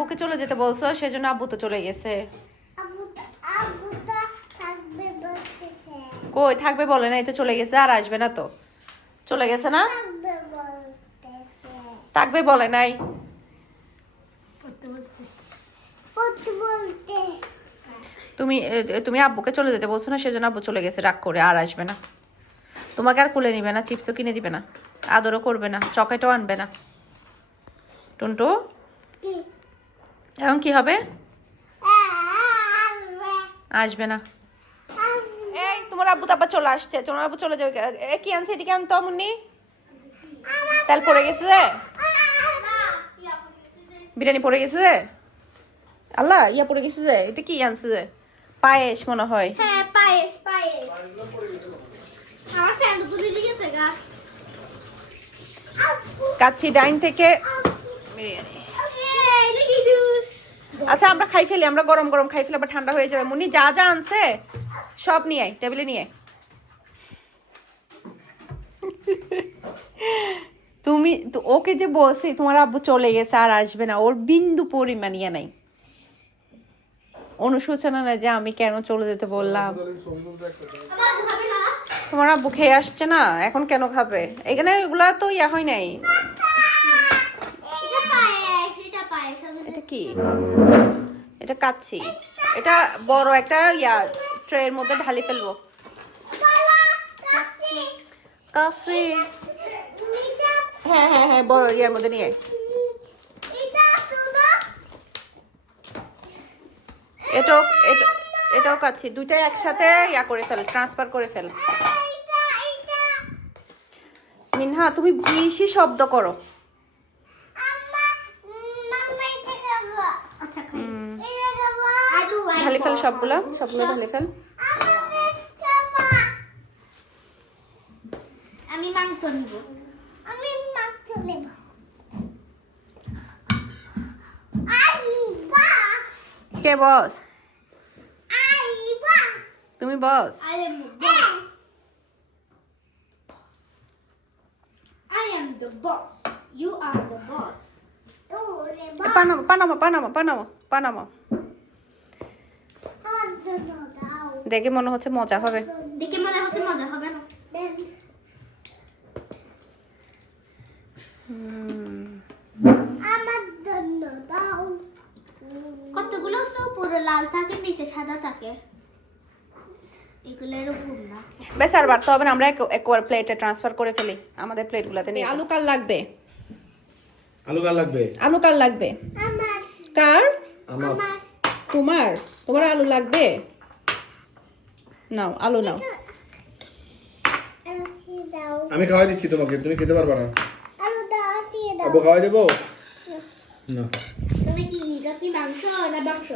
আব্বুকে চলে যেতে বলছো, সেজন্য আব্বু তো চলে গেছে। কই থাকবে বলে নাই তো, চলে গেছে, আর আসবে না তো, চলে গেছে না, থাকবে বলে নাই। তুমি তুমি আব্বুকে চলে যেতে বলছো না, সেজন্য আব্বু চলে গেছে রাগ করে, আর আসবে না। তোমাকে আর কোলে নিবে না, চিপসও কিনে দিবে না, আদরও করবে না, চকলেটও আনবে না। টুনটু এখন কি হবে? আসবে না। এই তোমার আব্বু তো আবার চলে আসছে, তোমার আব্বু চলে যাবে। কি আনছে এদিকে, আনতো মুন্নি, তেল পড়ে গেছে যে, বিরিয়ানি পড়ে গেছে যে, আল্লাহ ইয়া পড়ে গেছে যে, এটা কি আনছে যে, পায়েস মনে হয়। হ্যাঁ পায়েস পায়েস আমার ফ্রেন্ড তো দিদি গেছে গা কাচ্চি ডাইন থেকে বিরিয়ানি। আচ্ছা আমরা খাই ফেলি, আমরা গরম গরম খাই ফেলি, আবার ঠান্ডা হয়ে যাবে। মুন্নি যা যা আনছে সব নিয়ে আয়, টেবিলে নিয়ে আয়। তুমি ওকে যে বলছি তোমার আব্বু চলে গেছে আর আসবে না, ওর বিন্দু পরিমাণ ইয়ে নাই, অনুশোচনা না যে আমি কেন চলে যেতে বললাম। তোমার আব্বু খেয়ে আসছে না, এখন কেন খাবে? এখানে এগুলা তো ইয়া হয় নাই। এটা কি? এটা কাচ্ছি, এটা বড় একটা ইয়া ট্রের মধ্যে ঢালি ফেলবো। কাচ্ছি হ্যাঁ হ্যাঁ হ্যাঁ, বড় ইয়ার মধ্যে নিয়ে। এটাও এটাও কাচ্ছি, দুইটাই একসাথে ইয়া করে ফেল, ট্রান্সফার করে ফেল। মিনহা তুমি বেশি শব্দ করো। ঢালি ফেল সবগুলো, সবগুলো ঢালি ফেল। আমি মাংস নিব, আমি মাংস নেব। কে বস? তুমি বস? I am the boss. You are the boss. Panama Panama Panama Panama Panama. দেখে মনে হচ্ছে মজা হবে। দেখে মনে হচ্ছে মজা হবে না। আমার জন্য দাও। কতগুলো সব পুরো লাল থাকে, নিচে সাদা থাকে, এগুলো এরকম না। বেশ আর বাড়তে হবে না, আমরা একবার প্লেটে ট্রান্সফার করে ফেলি আমাদের প্লেটগুলোতে নিয়ে। আলু কার লাগবে? আলু কার লাগবে? আলু কার লাগবে? আমার। কার? আমার। তোমার? তোমার আলু লাগবে? নাও আলু নাও। আমি খাওয়াই দিচ্ছি তোমাকে, তুমি খেতে পারবে না। আলু দাও, আসিয়ে দাও। আবু খাওয়াই দেবো না? তুমি কি রাতি মাংস না মাংস?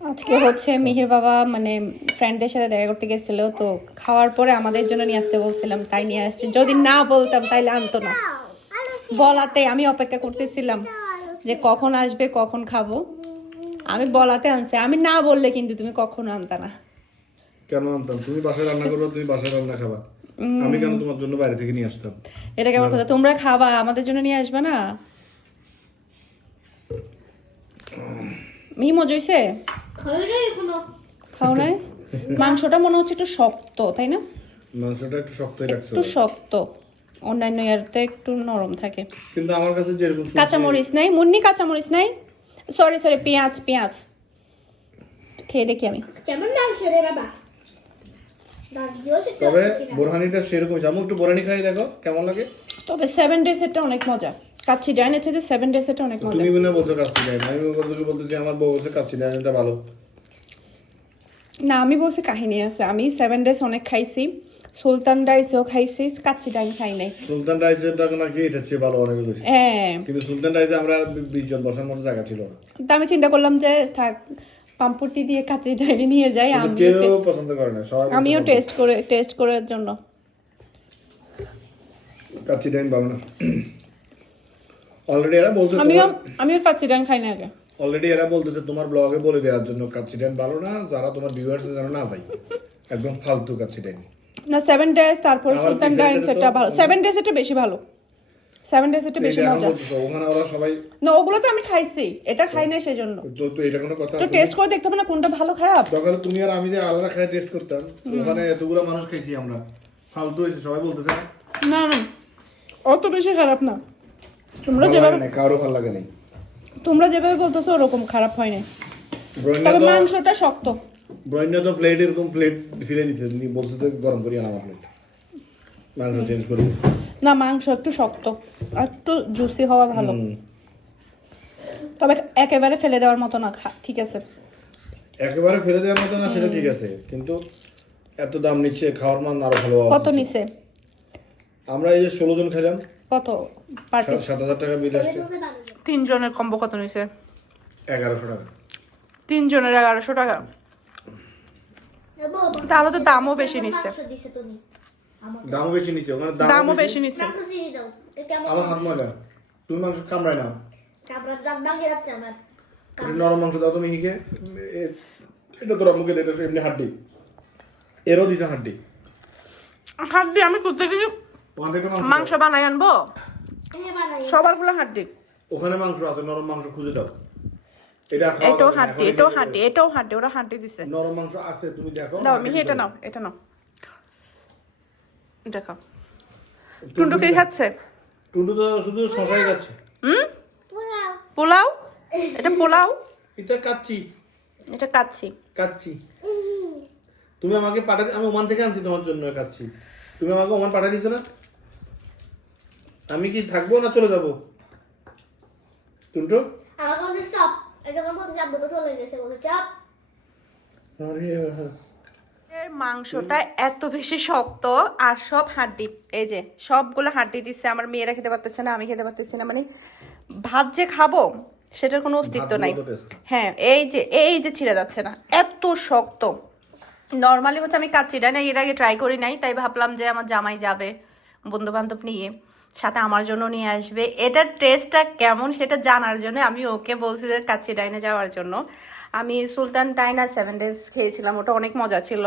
আজকে হচ্ছে মিহির বাবা মানে ফ্রেন্ডদের সাথে দেখা করতে গেছিল, তো খাওয়ার পরে আমাদের জন্য নিয়ে আসতে বলছিলাম, তাই নিয়ে আসছে। যদি না বলতাম তাইলে আনতো না। বলাতে আমি অপেক্ষা করতেছিলাম যে কখন আসবে কখন খাবো, আমি বলাতে আনছে। আমি না বললে কিন্তু তুমি কখনো আনতা না। কেন আনতাম? তুমি বাসায় রান্না করবে, তুমি বাসায় রান্না খাবা, আমি কেন তোমার জন্য বাইরে থেকে নিয়ে আসতাম? এটা কেমন কথা? তোমরা খাবা, আমাদের জন্য নিয়ে আসবে না? মিহি মজা হইছে? খাও নাই? মাংসটা মনে হচ্ছে একটু শক্ত, তাই না? মাংসটা একটু শক্তই রাখছে, একটু শক্ত, অন্যান্য ইয়ারতে একটু নরম থাকে। কিন্তু আমার কাছে যেরকম কাঁচামরিচ নাই মুন্নি, কাঁচামরিচ নাই, সরি সরি পেঁয়াজ, পেঁয়াজ খেয়ে দেখি আমি কেমন মাংস রে বাবা। তবে বোরহানিটা সেরকম, আমি একটু বোরহানি খাই দেখো কেমন লাগে। তবে 7 ডেজ এটা অনেক মজা, কাচ্চি ডাইনের চেয়ে 7 ডেজ এটা অনেক মজা। তুমি মনে বলছো কাচ্চি ডাইন, আমি বলতেছি আমার বউ বলছে কাচ্চি ডাইনটা ভালো না। আমি বলছি কাহিনী আছে, আমি 7 ডেজ অনেক খাইছি, সুলতান রাইসও খাইছি, কাচ্চি ডাইন খাই নাই। সুলতান রাইসেরটা নাকি এটা চেয়ে ভালো অনেক বেশি। হ্যাঁ কিন্তু সুলতান রাইসে আমরা 20 জন বসার মতো জায়গা ছিল না। তা আমি চিন্তা করলাম যে থাক পাম্পুটি দিয়ে কাচ্চি ডাইনে নিয়ে যাই। কেউ পছন্দ করে না, সবাই আমিও টেস্ট করার জন্য। কাচ্চি ডাইন ভালো না। অলরেডি এরা বলছে, আমিও কাচ্চি ডাইন খাই না আগে। অলরেডি এরা বলতেছে তোমার ব্লগে বলে দেওয়ার জন্য কাচ্চি ডাইন ভালো না, যারা তোমার ভিউয়ার্স যেন না যায়, একদম ফালতু কাচ্চি ডাইন না 7 ডেজ তারপর সুলতান ডাইন সেটা ভালো, 7 ডেজ এটা বেশি ভালো। 7 ডেজ এটা বেশি এটা এখন মজা। বলতেছো, ওখানে ওরা সবাই না ওগুলো তো আমি খাইছি, এটা খাই না সেজন্য। তো এটা কোনো কথা? তো টেস্ট করে দেখতে হবে না কোনটা ভালো খারাপ। দরকার তুমি আর আমি যে আলাদা খাই টেস্ট করতাম, ওখানে এতগুলো মানুষ খাইছি আমরা, ফালতু হয়েছে সবাই বলতেছে না? না না অত বেশি খারাপ না, তোমরা ভালো যেভাবে লাগে না, কারো ভালো লাগে নাই। বলতেছো ওরকম খারাপ হয় না, ব্রয়না তবে তো মাংসটা শক্ত। ব্রয়না তো প্লেট এরকম প্লেট ফিরে দিতে বলছে তো গরম করি আনা প্লেট, মাংস চেঞ্জ করি। না মাংস একটু শক্ত আর একটু জুসি হওয়া ভালো, তবে একেবারে ফেলে দেওয়ার মতো না, ঠিক আছে। একেবারে ফেলে দেওয়ার মতো না সেটা ঠিক আছে, কিন্তু এত দাম নিচ্ছে, খাওয়ার মান আরো ভালো হওয়া কত উচিত। নিছে? আমরা এই যে 16 জন খেলাম, কত পার পিস? 7,000 টাকা বিল আসছে। 3 জনের কম্বো কত নিছে? 1100 টাকা। 3 জনের 1100 টাকা, তাহলে তো দামও বেশি নিচ্ছে। দামও বেশি নিচ্ছে, ওখানে দামও বেশি নিচ্ছে। আমার হাত ময়লা, তুমি মাংস কামড়ায় না, এটা নরম মাংস দাও তুমি হিকে, এটা তোরা মুখে দিতেছে এমনি হাড্ডি, এরও দিছে হাড্ডি। হাড্ডি আমি কোথা থেকে ওখান থেকে মাংস বানাই আনবো? সবার গুলো হাড্ডি। ওখানে মাংস আছে, নরম মাংস খুঁজে দাও। এটা আর খাওয়া এটাও যাবে না, হাড্ডি, এখন এটাও এটা হাড্ডি, এটাও হাড্ডি, ওরা হাড্ডি দিছে। নরম মাংস আছে, তুমি দেখো। দাও মিহি এটা নাও, এটা নাও, এটা খাও। টুন্টু কি খাচ্ছে? টুন্টু তো শুধু শশাই খাচ্ছে। পোলাও, এটা পোলাও, এটা কাচ্চি, এটা কাচ্ছি। কাচ্চি। তুমি আমাকে পাঠাতে, আমি ওমান থেকে আনছি তোমার জন্য কাচ্চি, তুমি আমাকে ওমান পাঠিয়ে দিছো না? আমি কি থাকবো না চলে যাবো? টুন্টু আমাকে বলছে স্টপ, এটা বলতে যাবো তো চলে গেছে, বলে চাপ। আরে এর মাংসটা এত বেশি শক্ত আর সব হাড্ডি, এই যে সবগুলো হাড্ডি দিচ্ছে। আমার মেয়েরা খেতে পারতেছে না, আমি খেতে পারতেছি না, মানে ভাত যে খাবো সেটার কোনো অস্তিত্ব নাই। ভাতগুলো তো taste। হ্যাঁ এই যে ছিঁড়ে যাচ্ছে না, এত শক্ত। নর্মালি হচ্ছে আমি কাচ্চিটা না এর আগে ট্রাই করি নাই, তাই ভাবলাম যে আমার জামাই যাবে বন্ধু বান্ধব নিয়ে, সাথে আমার জন্য নিয়ে আসবে, এটার টেস্টটা কেমন সেটা জানার জন্য আমি ওকে বলছি যে কাচ্চি ডাইনে যাওয়ার জন্য। আমি সুলতান ডাইনা 7 ডেজ খেয়েছিলাম, ওটা অনেক মজা ছিল।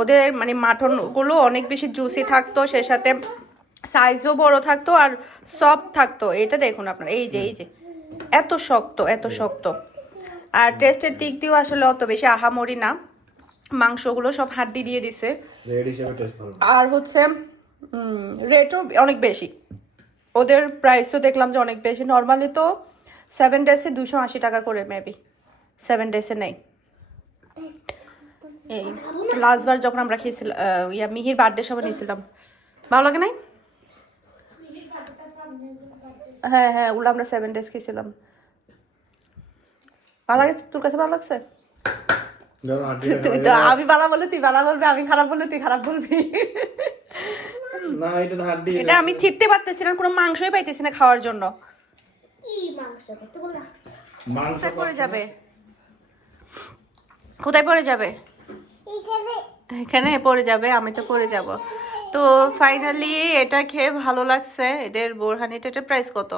ওদের মানে মাটনগুলো অনেক বেশি জুসি থাকতো, সে সাথে সাইজও বড় থাকতো আর সফট থাকতো। এটা দেখুন আপনার, এই যে এত শক্ত, এত শক্ত। আর টেস্টের দিক দিয়েও আসলে অত বেশি আহামরি না, মাংসগুলো সব হাড্ডি দিয়ে দিছে। রেড হিসেবে টেস্ট ভালো। আর হচ্ছে রেটও অনেক বেশি, ওদের প্রাইসও দেখলাম যে অনেক বেশি। নর্মালি তো 7 ডেজে 280 টাকা করে মেবি, 7 ডেজে নেই। এই লাস্টবার যখন আমরা খেয়েছিলাম, মিহির বার্থডে সময় নিয়েছিলাম, ভালো লাগে নাই? হ্যাঁ ওগুলো আমরা 7 ডেজ খেয়েছিলাম। ভালো লাগে? তোর কাছে ভালো লাগছে? তুই তো, আমি ভালো বললে তুই ভালো বলবি, আমি খারাপ বললে তুই খারাপ বলবি। না এটা তো হাড্ডি। এটা আমি ছিটতে পারতেছি না, কোনো মাংসই পাইতেছি না খাওয়ার জন্য। কি মাংস কত বলা? মাংস কোথায় পড়ে যাবে? কোথায় পড়ে যাবে? এখানে পড়ে যাবে, আমি তো পড়ে যাব। তো ফাইনালি এটা খেয়ে ভালো লাগছে। এদের বোরহানিটা, এটার প্রাইস কত?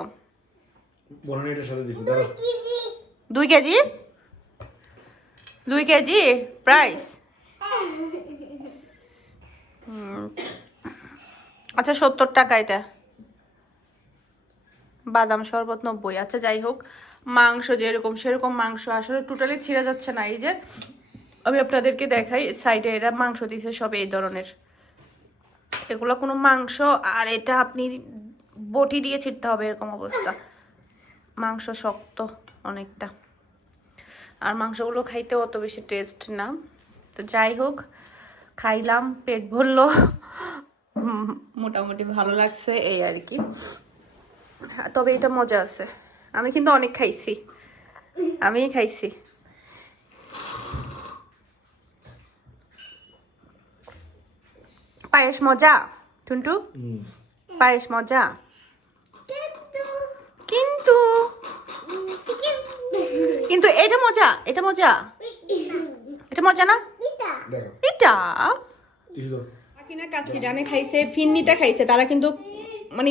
বোরহানিটার সাথে দিছি দাও। 2 কেজি? 2 KG price? আচ্ছা 70 টাকা এটা। বাদাম শরবত 90। আচ্ছা যাই হোক, মাংস যেরকম সেরকম মাংস আসলে টোটালি ছিঁড়ে যাচ্ছে না। এই যে আমি আপনাদেরকে দেখাই, সাইডে এরা মাংস দিছে সব এই ধরনের, এগুলো কোনো মাংস। আর এটা আপনি বটি দিয়ে ছিঁড়তে হবে, এরকম অবস্থা। মাংস শক্ত অনেকটা, আর মাংসগুলো খাইতে অত বেশি টেস্ট না। তো যাই হোক, খাইলাম, পেট ভরলো, মোটামুটি ভালো লাগছে এই আর কি। তবে এটা মজা আছে, আমি কিন্তু অনেক খাইছি, আমিই খাইছি। পায়েস মজা টুন্টু, পায়েস মজা, কিন্তু কিন্তু এটা মজা, এটা মজা, এটা মজা না? দেখো এটা কিছু দাও। কিনা কাচ্চি ডানে খাইছে, ফিন্নিটা খাইছে, তারা কিন্তু মানে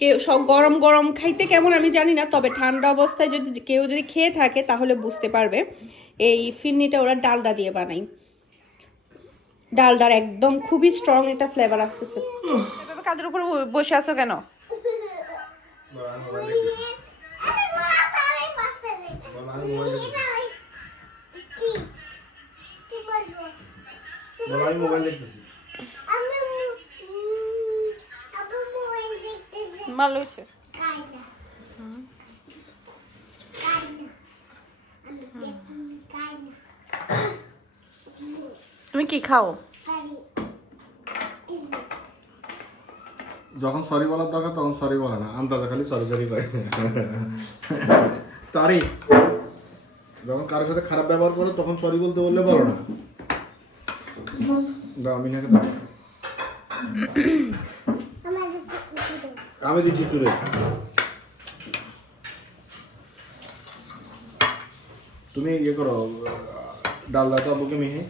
কেউ সব গরম গরম খাইতে কেমন আমি জানি না, তবে ঠান্ডা অবস্থায় যদি কেউ যদি খেয়ে থাকে তাহলে বুঝতে পারবে। এই ফিন্নিটা ওরা ডালডা দিয়ে বানায়, ডালডার একদম খুবই স্ট্রং একটা ফ্লেভার আসতেছে। কাদের উপর বসে আছো কেন? আমি মোবাইল দেখতেছি। বলো, আমি মোবাইল দেখতেছি। বলো, আমি মোবাইল দেখতেছি। ভালো হয়েছে। তুমি কি খাও? যখন সরি বলার দরকার তখন সরি বলে না, আন্দাজে খালি সরি সরি করে। তারই যখন কারোর সাথে খারাপ ব্যবহার করো তখন সরি বলতে বললে বলো না। দাও, আমি হেঁটে দাও। আমি দিচ্ছি চুড়ে। তুমি ইয়ে করো, ডাল দাও তো আব্বুকে মিহি।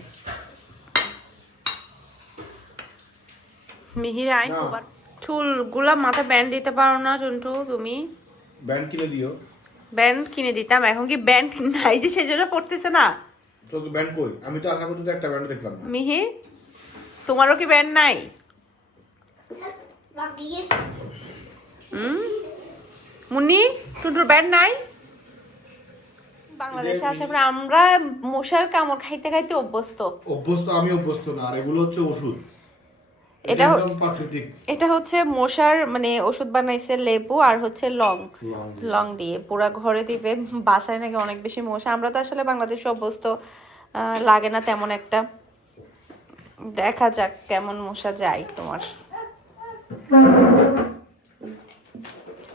মিহির আইন না। চুলগুলা মাথায় ব্যান্ড দিতে পারো না চুন্টু তুমি? ব্যান্ড কিনে দিও। ব্যান্ড কিনে দিতাম, এখন কি ব্যান্ড নাই যে সেজন্য পড়তেছে না? তো ব্যান্ড কই? আমি তো আশা পর্যন্ত একটা ব্যান্ড দেখলাম না। মিহি, তোমারও কি ব্যান্ড নাই? মুন্নি, টুন্টুর ব্যান্ড নাই? বাংলাদেশে আসার পরে আমরা মশার কামড় খাইতে খাইতে অভ্যস্ত। অভ্যস্ত, আমি অভ্যস্ত না। আর এগুলো হচ্ছে ওষুধ, এটা একদম প্রাকৃতিক। এটা হচ্ছে মশার মানে ওষুধ বানাইছে লেবু আর হচ্ছে লং লং দিয়ে পুরা ঘরে দিবে। বাসায় নাকি অনেক বেশি মশা। আমরা তো আসলে বাংলাদেশে অভ্যস্ত, লাগে না তেমন একটা। দেখা যাক কেমন মশা যায় তোমার।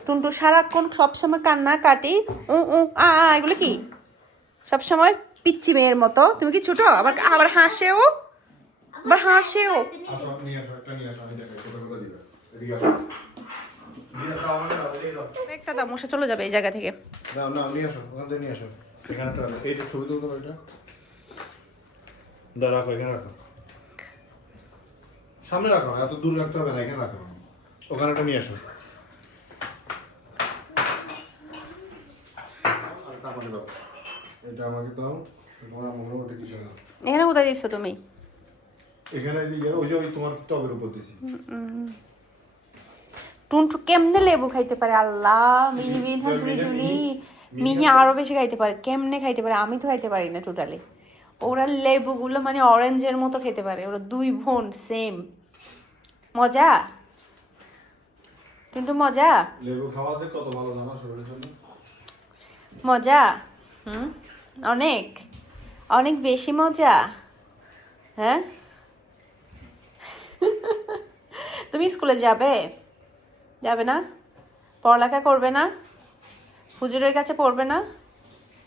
টুনটু সারাক্ষণ সবসময় কান্না কাটি এগুলো কি সবসময় পিচ্ছি মেয়ের মতো। তুমি কি ছোট? আবার আবার হাসেও, আবার হাসেও। আসো, নিয়ে আসো, একটা নিয়ে আসো, আমি দেখাই কোথায় কোথায় দিবে। এদিকে আসো। নিয়ে আসো, আমাকে দাও, এদিকে দাও। একটা দাও, মশা চলে যাবে এই জায়গা থেকে। দাও, না, নিয়ে আসো, ওখান থেকে নিয়ে আসো। এখানে একটা রাখো। এইটা ছবি তুলতে পারো এটা? দাও, রাখো, এখানে রাখো। সামনে রাখো, এত দূর রাখতে হবে না, এখানে রাখো। ওখানে একটা নিয়ে আসো। আর টাকাটা দাও। এটা আমাকে দাও। তোমার মনে ওটা কিছু না। এখানে কোথায় দিচ্ছ তুমি? এখানে ওই যে ওই তোমার টবের উপর দিছি। টুনটু কেমনে লেবু খাইতে পারে? আল্লাহ, মিহি মিহি টুনি মিহি আরো বেশি খাইতে পারে। কেমনে খাইতে পারে? আমি তো খাইতে পারি না টোটালি। ওরা লেবুগুলো মানে অরেঞ্জের মতো খেতে পারে। ওরা দুই বোন সেম। মজা কিন্তু মজা লেবু খাওয়া যে কত ভালো জানো শরীরের জন্য। মজা অনেক অনেক বেশি মজা। হ্যাঁ, তুমি স্কুলে যাবে? যাবে না? পড়ালেখা করবে না? হুজুরের কাছে পড়বে না?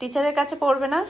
টিচারের কাছে পড়বে না?